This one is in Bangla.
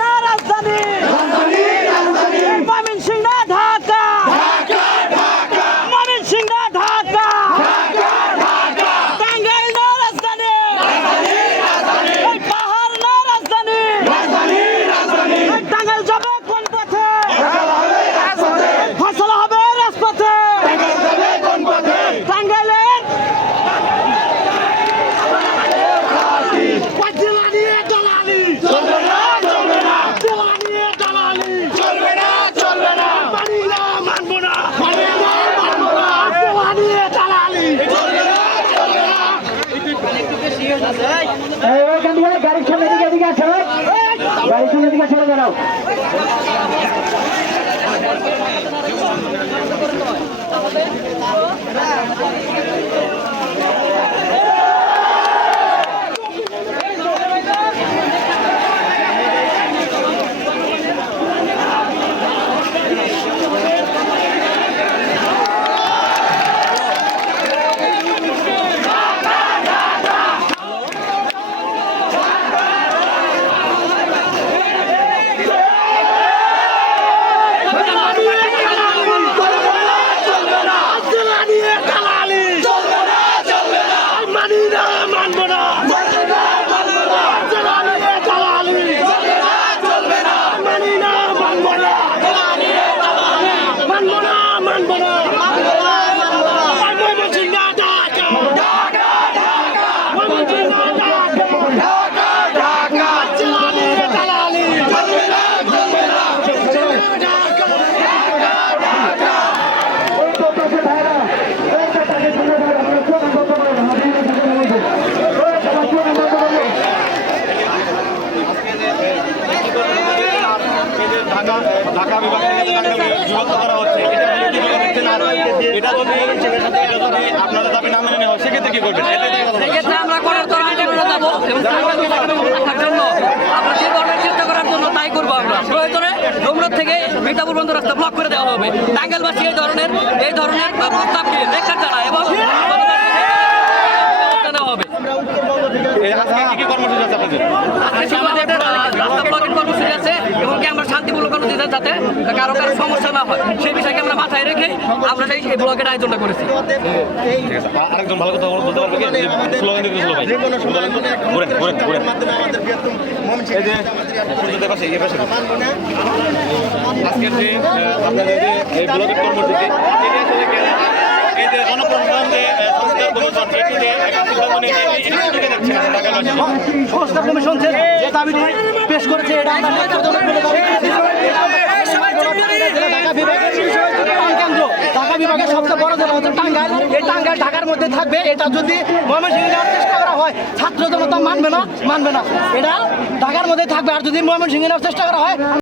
না রাজধানী মমিন সিং না ঢাকা মমিন সিং না ঢাকা টাঙ্গাইল না রাজধানী এই পাহাড় না রাজধানী এই টাঙ্গাইল যাবে কোন পথে ফসল হবে রাজপথে টাঙ্গাইলের পাঁচজেলা নিয়ে দালালি জেলা নিয়ে দালালি মানি না মানবো না জেলা নিয়ে দালালি ওইখান থেকে গাড়ির সামনে দিকে এদিকে আসো। গাড়ির সামনে দিকে সরে দাঁড়াও জেলা নিয়ে দালালি মানি না মানবো না জেলা নিয়ে দালালি মানি না মানবো না মানবো না মানবো না ময়মনসিংহ না ঢাকা ময়মনসিংহ না ঢাকা জেলা নিয়ে দালালি ওই তো পাশে ভাইরা ওই তো তাকে শুনে ভাইরা আমরা চোখ বন্ধ করো না হাতে সাথে মিলে ওই তো চোখ বন্ধ করো ঢাকা হচ্ছে এটা এটা যদি এটা যদি আপনারা দাবি না মেনে নেওয়া সেক্ষেত্রে কি করবেন তো। সেক্ষেত্রে আমরা করার তোর আন্দোলনে যাব এবং রাখার জন্য আমরা যে ধরনের চেষ্টা করার জন্য তাই করব আমরা প্রয়োজনে ডোমরত থেকে মিঠাপুর বন্ধ রাস্তা ব্লক করে হবে এই ধরনের এই ধরনের প্রস্তাবকে রেখা জানায় এবং হবে। আজকে কি কি কর্মসূচি আছে আপনাদের? আজকে আমাদের রাস্তা ব্লকের কর্মসূচি আছে এবং কি আমরা কর্মসূচি যাতে কারও কারও সমস্যা না হয়। সেই বিষয়কে আমরা মাথায় রেখে আমরা এই এই ব্লকের আয়োজনটা করেছি। আরেকজন ভালো কথা বলতে পারবে আজকের যে আপনাদের যে এই ব্লকের কর্মসূচি আসলে এই যে গণপ্রশাসন যে সংস্কার কমিশন সংস্কার যে দাবিটি পেশ করেছে এটা আমরা ন্যায্যতা মেনে দাবি করেছি। ঢাকা বিভাগের সবচেয়ে বড় টাঙ্গাইল। ঢাকার মধ্যে থাকবে। এটা যদি চেষ্টা করা হয়, ছাত্র জনতা মানবে না মানবে না। এটা ঢাকার মধ্যে থাকবে। আর যদি ময়মনসিংহে নেওয়ার চেষ্টা করা হয়